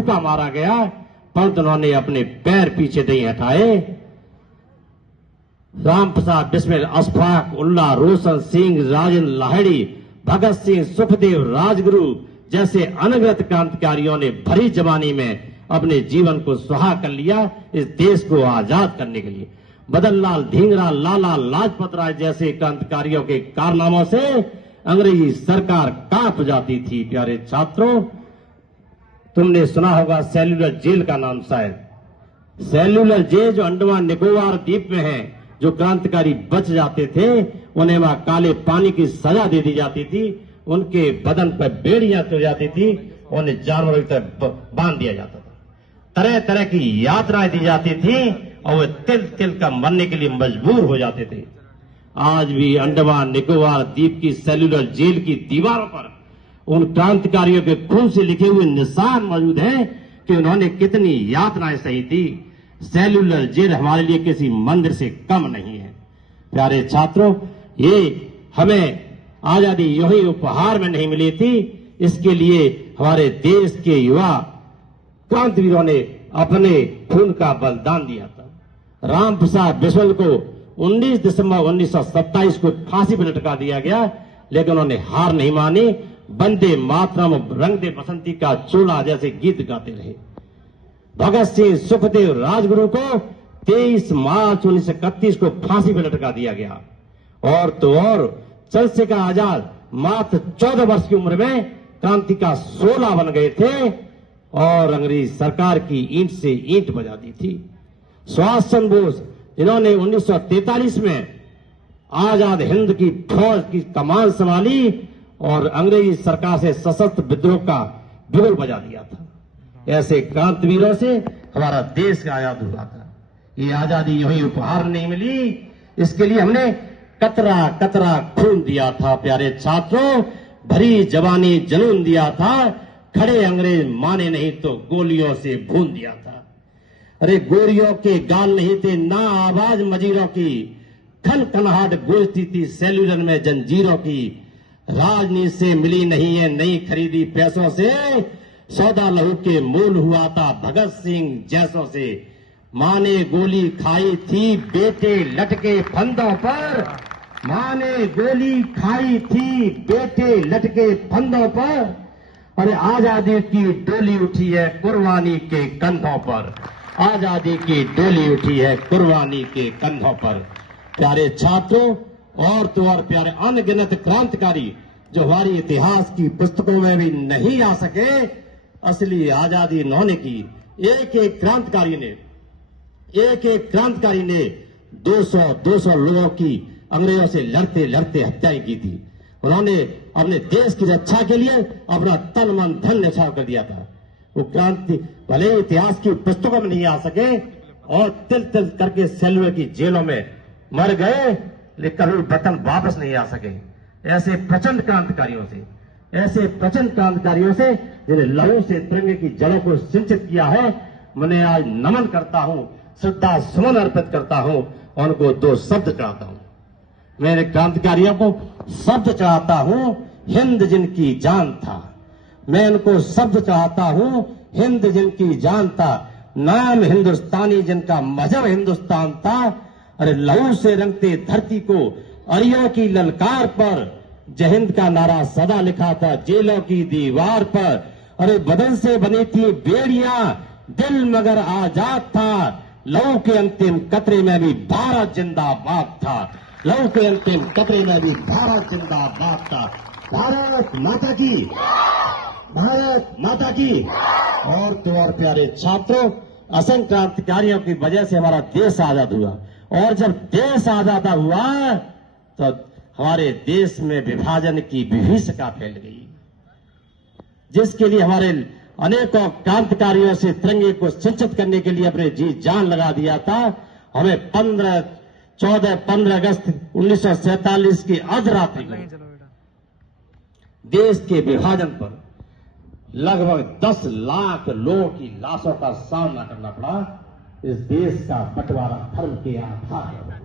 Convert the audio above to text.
भूखा मारा गया, परंतु उन्होंने अपने पैर पीछे नहीं हटाए। राम प्रसाद बिस्मिल, अशफाक उल्लाह, रोशन सिंह, राजेंद्र लाहिड़ी, भगत सिंह, सुखदेव, राजगुरु जैसे अनगिनत क्रांतिकारियों ने भरी जवानी में अपने जीवन को सुहा कर लिया इस देश को आजाद करने के लिए। मदन लाल ढींगरा, लाला लाजपत राय जैसे क्रांतिकारियों के कारनामों से अंग्रेजी सरकार कांप जाती थी। प्यारे छात्रों, तुमने सुना होगा सेल्यूलर जेल का नाम शायद। सेल्यूलर जेल जो अंडमान निकोबार द्वीप में है, जो क्रांतिकारी बच जाते थे उन्हें वहां काले पानी की सजा दे दी जाती थी, उनके बदन पर बेड़ियां चढ़ जाती थी, उन्हें जानवरों की तरह बांध दिया जाता था, तरह तरह की यात्राएं दी जाती थी और वे तिल तिल का मरने के लिए मजबूर हो जाते थे। आज भी अंडमान निकोबार द्वीप की सेल्यूलर जेल की दीवारों पर उन क्रांतिकारियों के खून से लिखे हुए निशान मौजूद हैं कि उन्होंने कितनी यातनाएं सही थी। सेल्यूलर जेल हमारे लिए किसी मंदिर से कम नहीं है। प्यारे छात्रों, ये हमें आजादी यूं ही उपहार में नहीं मिली थी, इसके लिए हमारे देश के युवा क्रांतिवीरों ने अपने खून का बलिदान दिया था। राम प्रसाद बिस्मिल को 19 दिसंबर 1927 को फांसी पर लटका दिया गया, लेकिन उन्होंने हार नहीं मानी। वंदे मातरम, रंग दे बसंती का चोला जैसे गीत गाते रहे। भगत सिंह, सुखदेव, राजगुरु को 23 मार्च 1931 को फांसी पर लटका दिया गया। और तो और चंद्रशेखर आजाद मात्र 14 वर्ष की उम्र में क्रांति का 16 बन गए थे और अंग्रेज सरकार की ईंट से ईंट बजा दी थी। सुभाष चंद्र बोस, जिन्होंने 1943 में आजाद हिंद की फौज की कमान संभाली और अंग्रेजी सरकार से सशस्त्र विद्रोह का बिगुल बजा दिया था, ऐसे क्रांतिवीरों से हमारा देश आजाद हुआ था। ये आजादी यूं ही उपहार नहीं मिली, इसके लिए हमने कतरा कतरा खून दिया था। प्यारे छात्रों, भरी जवानी जुनून दिया था, खड़े अंग्रेज माने नहीं तो गोलियों से भून दिया था। अरे गोरियों के गाल नहीं थे ना आवाज मजीरों की, खन खनहाट गूंजती थी सेल्यूलर में जंजीरों की। राजनीति से मिली नहीं है, नहीं खरीदी पैसों से, सौदा लहू के मूल हुआ था भगत सिंह जैसों से। मां ने गोली खाई थी बेटे लटके फंदों पर, मां ने गोली खाई थी बेटे लटके फंदों पर। अरे आजादी की डोली उठी है कुर्बानी के कंधों पर, आजादी की डोली उठी है कुर्बानी के कंधों पर। प्यारे छात्रों, और तो और प्यारे अनगिनत क्रांतिकारी जो हमारी इतिहास की पुस्तकों में भी नहीं आ सके, असली आजादी इन्होंने की। एक एक क्रांतिकारी ने 200 लोगों की अंग्रेजों से लड़ते लड़ते हत्याएं की थी। उन्होंने अपने देश की रक्षा के लिए अपना तन मन धन न्यौछावर कर दिया था। वो क्रांति भले इतिहास की पुस्तकों में नहीं आ सके और तिल तिल करके सेल्यूलर की जेलों में मर गए, लेकिन कभी वतन वापस नहीं आ सके। ऐसे प्रचंड क्रांतिकारियों से जिन्हें लहू से तिरंगे की जड़ों को सिंचित किया है, मैं आज नमन करता हूं, श्रद्धा सुमन अर्पित करता हूं और उनको 2 शब्द चढ़ाता हूं। मेरे क्रांतिकारियों को शब्द चढ़ाता हूं, हिंद जिनकी जान था। मैं उनको शब्द चढ़ाता हूं, हिंद जिनकी जान था। नाम हिंदुस्तानी जिनका मजहब हिंदुस्तान था। अरे लहू से रंगते धरती को अरियों की ललकार पर जय हिंद का नारा सदा लिखा था जेलों की दीवार पर। अरे बदन से बनी थी बेड़ियां, दिल मगर आजाद था। लहू के अंतिम कतरे में भी भारत जिंदाबाद था, लहू के अंतिम कतरे में भी भारत जिंदाबाद था। भारत माता की, भारत माता की। और तो और प्यारे छात्रों, असंख्य क्रांतिकारियों की वजह से हमारा देश आजाद हुआ, और जब देश आजाद हुआ तो हमारे देश में विभाजन की विभीषिका फैल गई, जिसके लिए हमारे अनेकों क्रांतिकारियों से तिरंगे को सिंचित करने के लिए अपने जी जान लगा दिया था। हमें 15 अगस्त 1947 की अर्धरात्रि को देश के विभाजन पर लगभग 10 लाख लोगों की लाशों का सामना करना पड़ा। इस देश का बंटवारा धर्म के आधार पर।